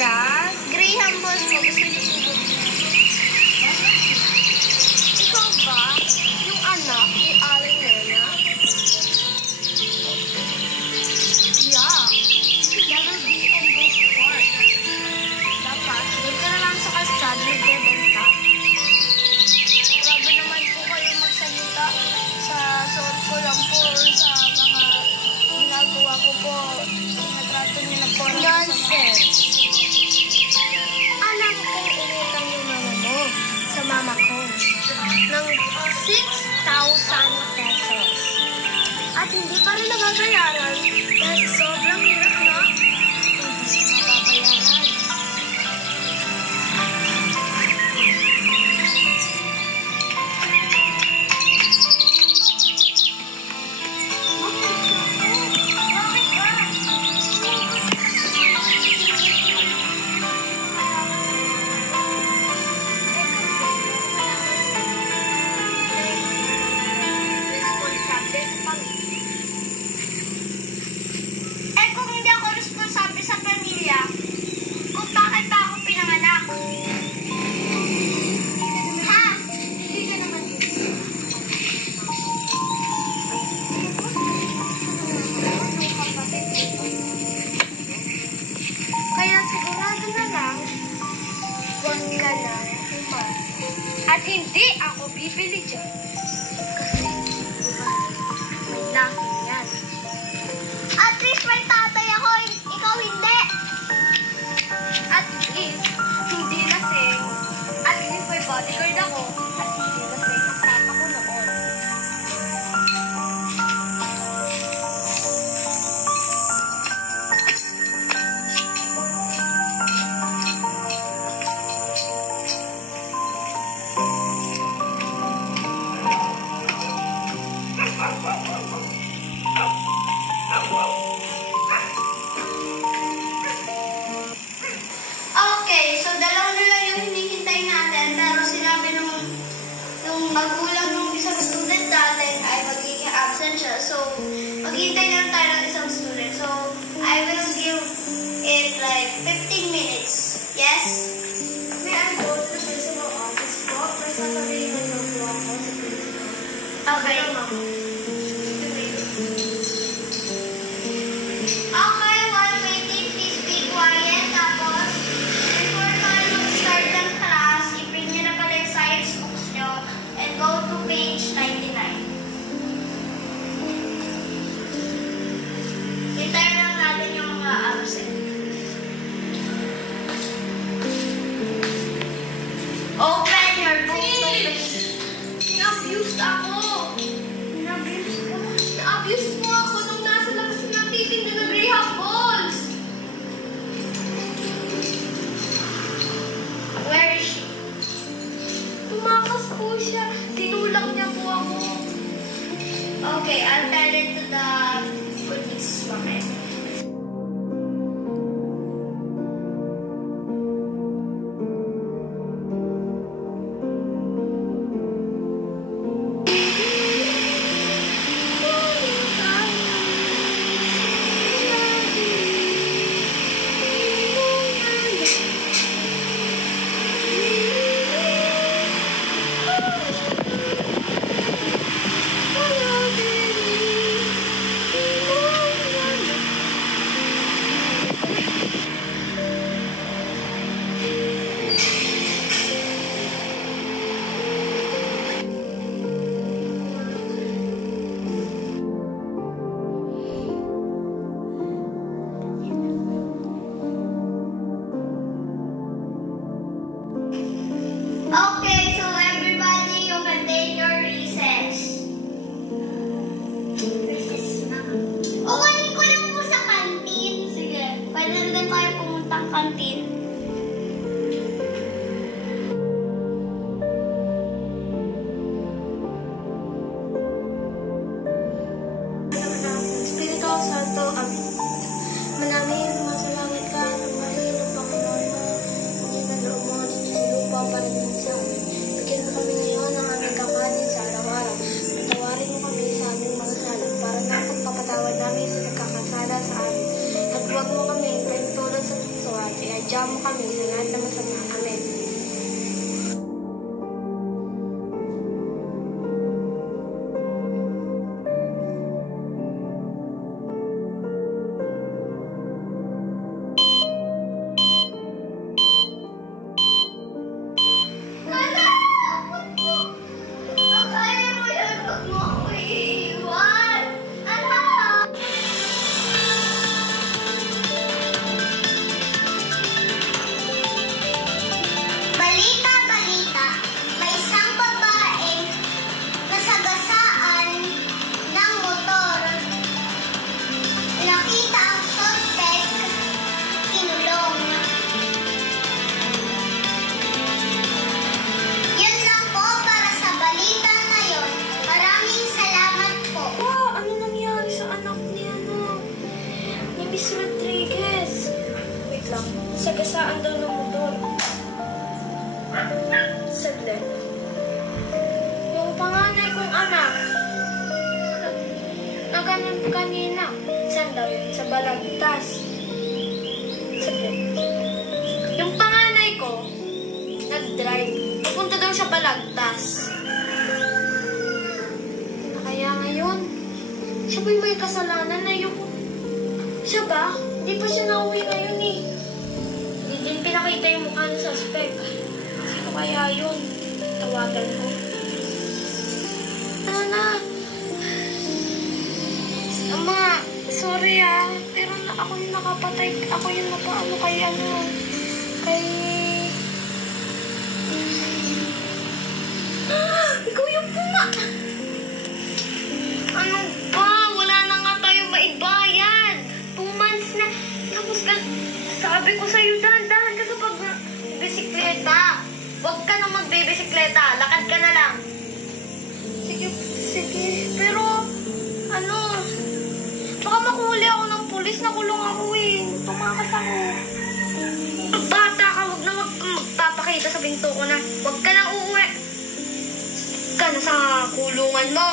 sa Graham Balls mo. Gusto niyo po. Ikaw ba yung anak ni Aling Nena? Yeah. Never be in this sport. Dapat, doon ka na lang sa kalsada nagbebenta. Grabe naman po kayo magsalita sa suot ko lang po or sa mga ginagawa ko po. Tinatrato niyo na po. Nonsense! Alam kong umutang yung mama mo sa mama ko ng 6,000 pesos. At hindi pa rin nababayaran dahil sobrang hirap na hindi nababayaran. At hindi ako bibili dyan. Kasi, may laking yan. At least may tatay ako, ikaw hindi. At least, hindi lasing. At least may bodyguard ako. At hindi lasing ang papa ko noon. Okay, so dalawa na lang yung hinihintay natin, pero sinabi nung magulang nung isang student natin ay magiging absent siya. So, maghihintay lang tayo ng isang student. So, I will give it like 15 minutes. Yes? May I go to the principal office po? May sasabihin na yung po ako sa principal. Okay. Okay, while waiting, please be quiet. Tapos, before tayo mag-start ng class, i-print nyo na pala yung science books nyo and go to page 99. Hintayin lang natin yung mga absent. Open your book to page. Na-abused ako. Na-abused ko? Na-abused mo ako nung nasa labas ng titinda ng Graham Balls. Where is she? Tumakas po siya. Tinulak niya po ako. Okay, I'll tell it to the police. Okay. Okay, so everybody, you can take your recess. Recess na. O, kunin ko lang po sa kantin. Sige, pwede na din tayo pumuntang kantin. Espiritu Santo, amin. Manaming masalangit ka ng mali ng Panginoon mo. Hindi na loob mo dito sa lupa para din sa amin. Bigyan mo kami ngayon ng aming kakanin sa araw-araw. Patawarin mo kami sa aming mga sala para napagpapatawad namin sa nagkakasala sa amin. At huwag mo kami pahintulad sa tukso at Sadya mo kami sa lahat na masama. Amen. Miss Rodriguez. Wait lang. Sagasaan daw ng motor. Saglit. Yung panganay kong anak. Naganon kanina. Saan daw yun? Sa Balagtas. Saglit. Yung panganay ko, nag-drive. Pupunta daw siya Balagtas. Kaya ngayon, siya ba'y may kasalanan na yung... Siya ba? Hindi pa siya nauwi ngayon eh. Hindi din pinakita yung mukha ng suspect. Sino kaya yun? Tawagan ko. Ano na? Ama, sorry ah. Pero ako yung nakapatay. Ako yung napaano kay ano. Kay... Ikaw yung puma! Ano ba? Wala na nga tayong maibayan. 2 months na. Tapos sabi ko sa'yo, dahan-dahan ka sa pag-bisikleta. Huwag ka na magbibisikleta. Lakad ka na lang. Sige. Pero, ano, baka makuhuli ako ng pulis. Nakulong ako eh. Tumakas ako. Bata ka, huwag na magpapakita sa pinto ko na huwag ka na uuwi. Ka na sa kulungan mo.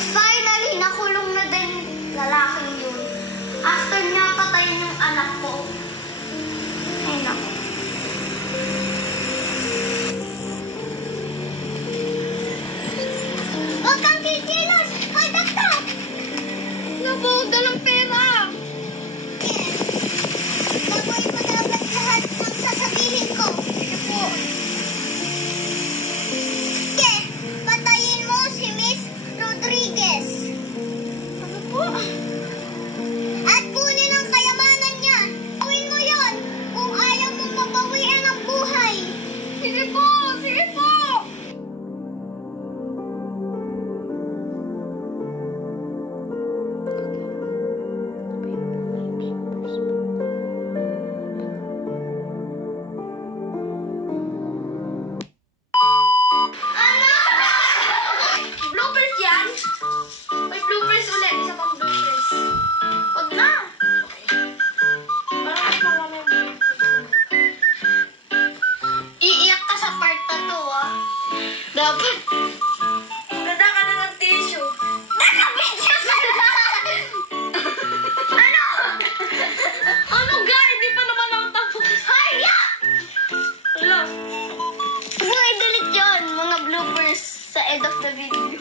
Finally, nakulong na din lalaking yun. After niya patayin yung anak ko. Ay, naku. Huwag kang kikilos! Hoy, daktak! Nabuhog na ng pera! Gagawin mo dapat lahat ng sasabihin ko. Ito po. Patayin mo si Miss Rodriguez. Ano po? At kunin ang kayamanan niya. Gawin mo yon kung ayaw mong mabawian ang buhay. Sige po! Sige po! Dapat. Ganda ka na ng tissue. Nakabidyo ka na! Ano? Ano ga? Hindi pa naman ako tapos. Haya! Wala. Mga i-delete yun. Mga bloopers sa end of the video.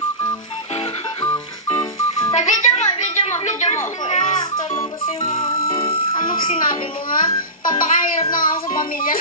Sa video mo. Tanong kasi mo. Anong sinabi mo ha? Papakahirap na ako sa pamilya.